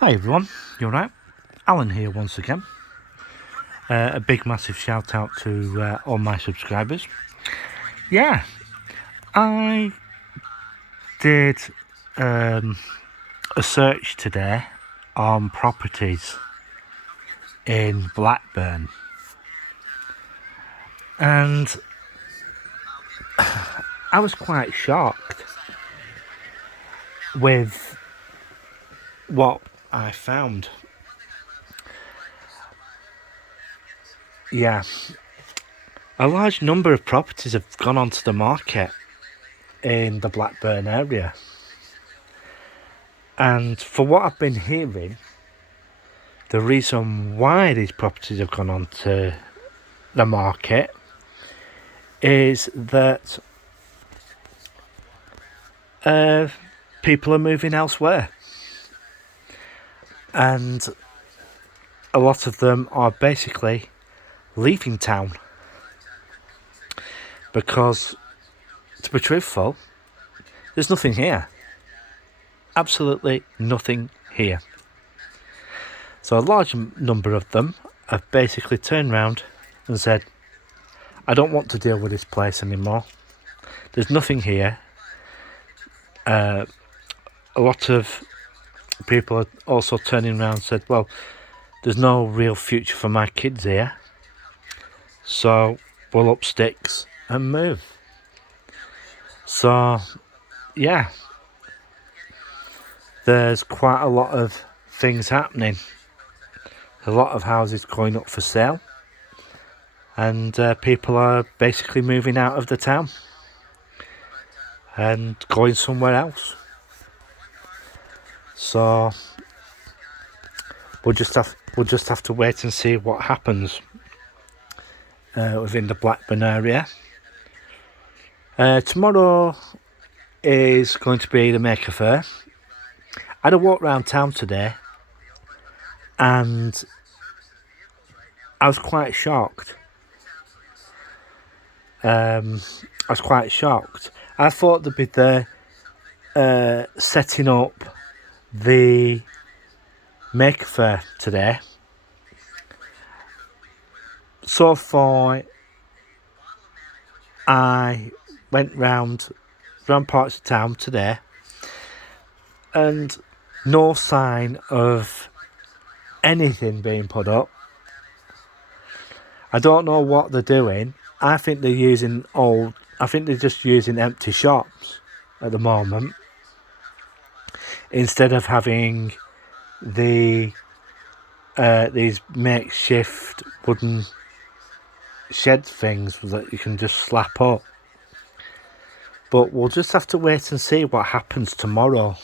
Hi everyone, you alright? Alan here once again. A big massive shout out to all my subscribers. Yeah, I did a search today on properties in Blackburn, and I was quite shocked with what I found. Yeah, a large number of properties have gone onto the market in the Blackburn area, and for what I've been hearing, the reason why these properties have gone onto the market is that people are moving elsewhere, and a lot of them are basically leaving town because, to be truthful, there's nothing here. Absolutely nothing here. So a large number of them have basically turned around and said, I don't want to deal with this place anymore. There's nothing here. A lot of people are also turning around and said, well, there's no real future for my kids here, so we'll up sticks and move. So yeah, there's quite a lot of things happening. A lot of houses going up for sale, and people are basically moving out of the town and going somewhere else. So we'll just have to wait and see what happens within the Blackburn area. Tomorrow is going to be the Faire. I had a walk around town today, and I was quite shocked. I thought they'd be there setting up the Faire today. So far, I went round parts of town today, and no sign of anything being put up. I don't know what they're doing. I think they're just using empty shops at the moment, instead of having these makeshift wooden shed things that you can just slap up. But we'll just have to wait and see what happens tomorrow,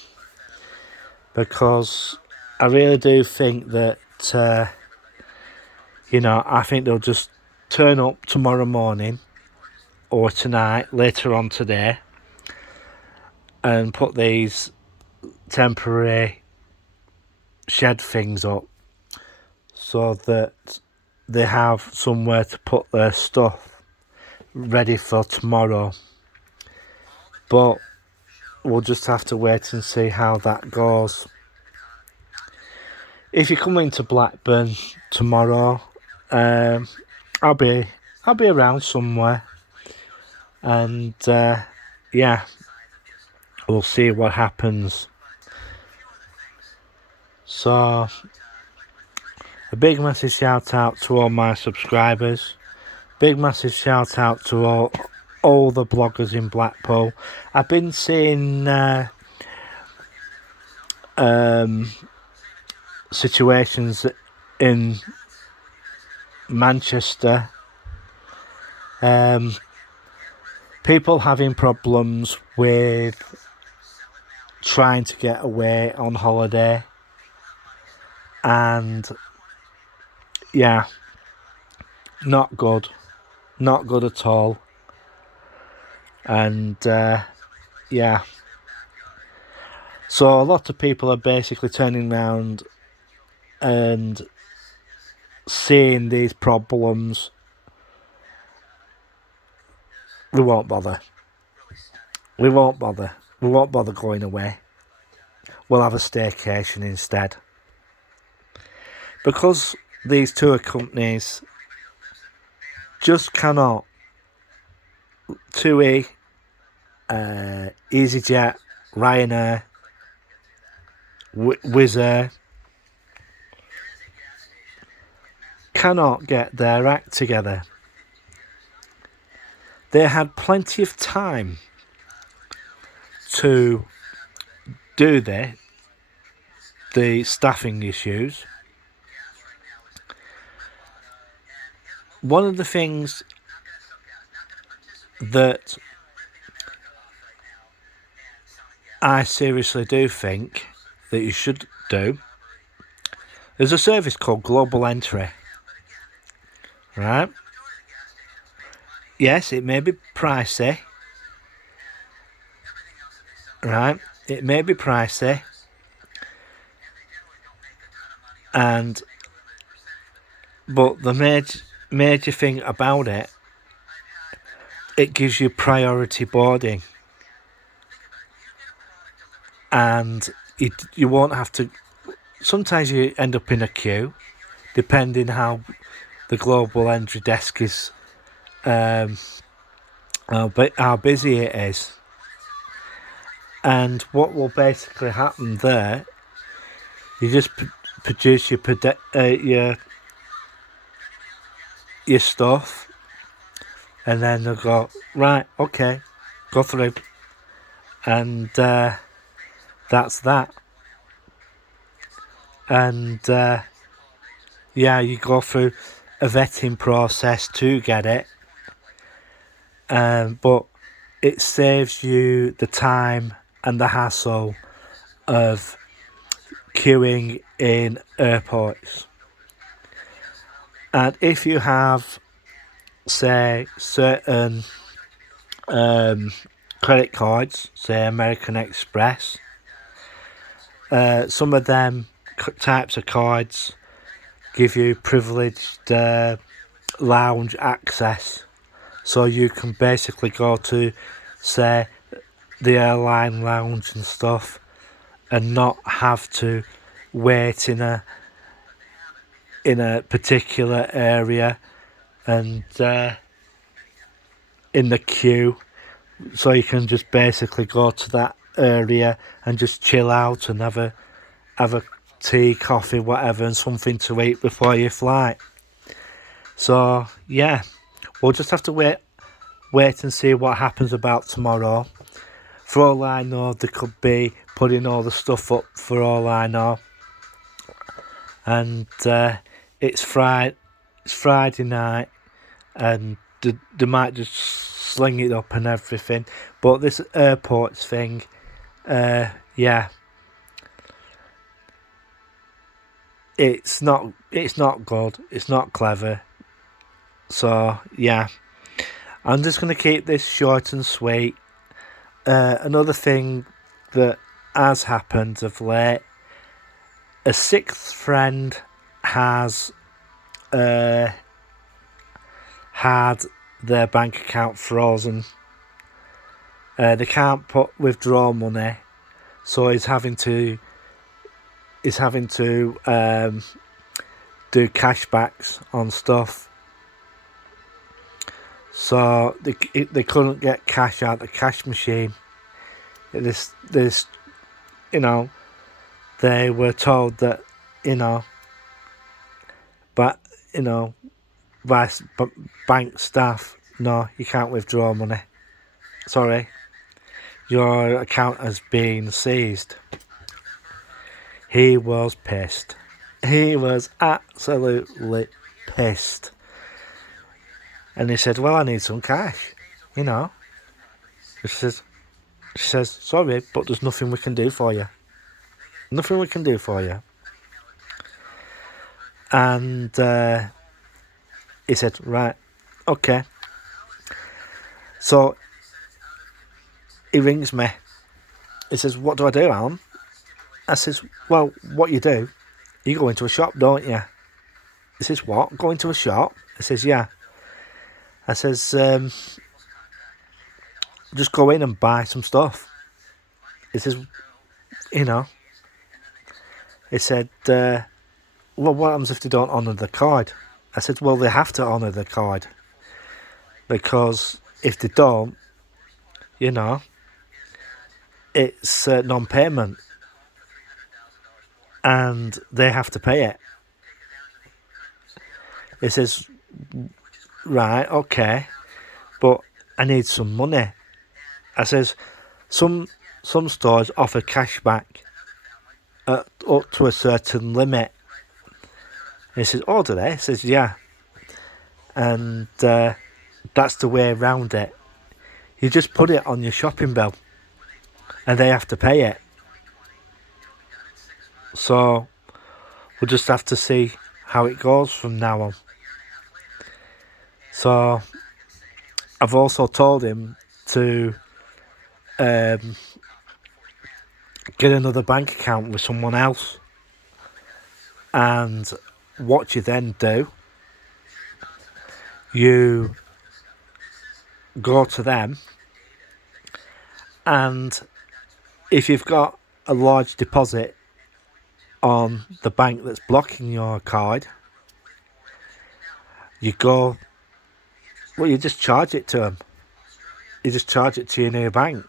because I really do think that I think they'll just turn up tomorrow morning or tonight, later on today, and put these temporary shed things up so that they have somewhere to put their stuff ready for tomorrow. But we'll just have to wait and see how that goes. If you come into Blackburn tomorrow, I'll be around somewhere, and we'll see what happens. So a big massive shout out to all my subscribers. Big massive shout out to all the bloggers in Blackpool. I've been seeing situations in Manchester, people having problems with trying to get away on holiday, and not good at all. And so a lot of people are basically turning around and seeing these problems. We won't bother going away. We'll have a staycation instead. because these tour companies just cannot, TUI, EasyJet, Ryanair, Wizz Air, cannot get their act together. They had plenty of time to do the staffing issues. One of the things that I seriously do think that you should do, there's a service called Global Entry, right? Yes, it may be pricey, right? It may be pricey, but the major thing about it, it gives you priority boarding, and you won't have to. Sometimes you end up in a queue, depending how the Global Entry desk is, how busy it is. And what will basically happen there, you just produce your stuff, and then they'll go, right, okay, go through, and that's that. And you go through a vetting process to get it, but it saves you the time and the hassle of queuing in airports. And if you have, say, certain credit cards, say American Express, some of them types of cards give you privileged lounge access, so you can basically go to, say, the airline lounge and stuff, and not have to wait in a particular area and in the queue, so you can just basically go to that area and just chill out and have a tea, coffee, whatever, and something to eat before your flight. So yeah, we'll just have to wait and see what happens about tomorrow. For all I know, they could be putting all the stuff up, for all I know. And it's Friday night, and they might just sling it up and everything. But this airports thing, it's not good. It's not clever. So yeah, I'm just going to keep this short and sweet. Another thing that has happened of late, a sixth friend has had their bank account frozen. They can't withdraw money, so he's having to do cashbacks on stuff. So they couldn't get cash out the cash machine. This they were told that by bank staff, no, you can't withdraw money. Sorry, your account has been seized. He was pissed. He was absolutely pissed. And he said, well, I need some cash, She says, sorry, but there's nothing we can do for you. Nothing we can do for you. And he said, right, okay. So he rings me. He says, what do I do, Alan? I says, well, what you do, you go into a shop, don't you? He says, what? Go into a shop? I says, yeah. I says, just go in and buy some stuff. He says, he said, well, what happens if they don't honour the card? I said, well, they have to honour the card, because if they don't, you know, it's non-payment, and they have to pay it. He says, right, okay, but I need some money. I says, some stores offer cash back up to a certain limit. He says, oh, do they? He says, yeah. And that's the way around it. You just put it on your shopping bill, and they have to pay it. So we'll just have to see how it goes from now on. So I've also told him to get another bank account with someone else, and what you then do, you go to them, and if you've got a large deposit on the bank that's blocking your card, you go, well, you just charge it to them. You just charge it to your new bank.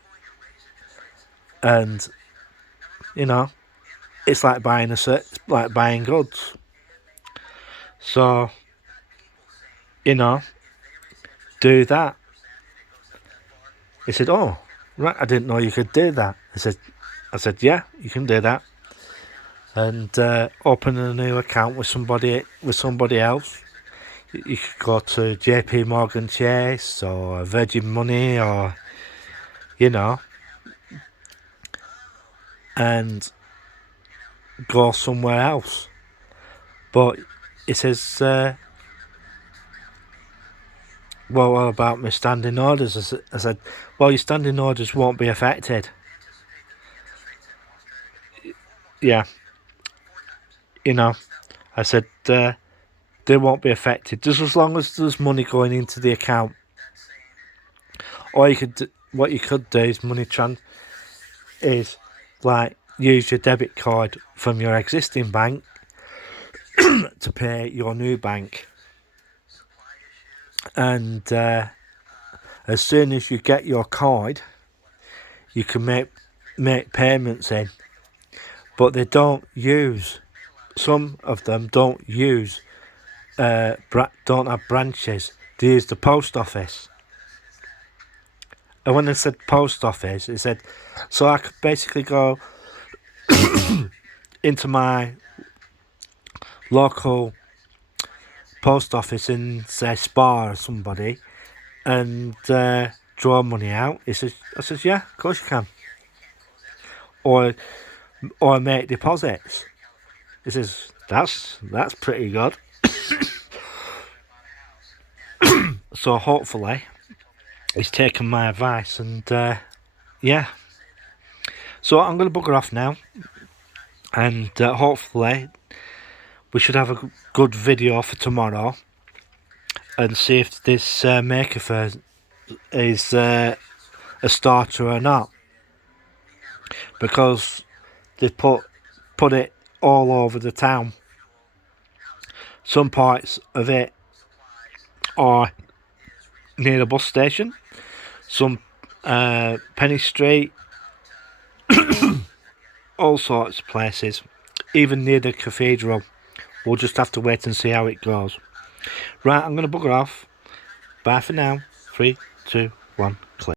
And, you know, it's like buying goods. So, you know, do that. He said, oh, right, I didn't know you could do that. I said, yeah, you can do that. And open a new account with somebody else. You could go to JP Morgan Chase or Virgin Money, or, you know, and go somewhere else. But he says, well, what about my standing orders? I said, well, your standing orders won't be affected. Yeah. You know, I said, they won't be affected, just as long as there's money going into the account. Or what you could do is like use your debit card from your existing bank to pay your new bank. And as soon as you get your card, you can make payments in. But they don't use. Some of them don't use. Don't have branches. They use the post office. And when I said post office, it said, so I could basically go into my local post office in, say, Spa or somebody, and draw money out. I says, yeah, of course you can. Or make deposits. He says, that's pretty good. So hopefully he's taken my advice, and yeah. So I'm going to bugger off now, and hopefully we should have a good video for tomorrow, and see if this Maker Faire is a starter or not, because they put it all over the town. Some parts of it are near the bus station, some Penny Street, all sorts of places, even near the cathedral. We'll just have to wait and see how it goes. Right, I'm going to bugger off. Bye for now. 3, 2, 1.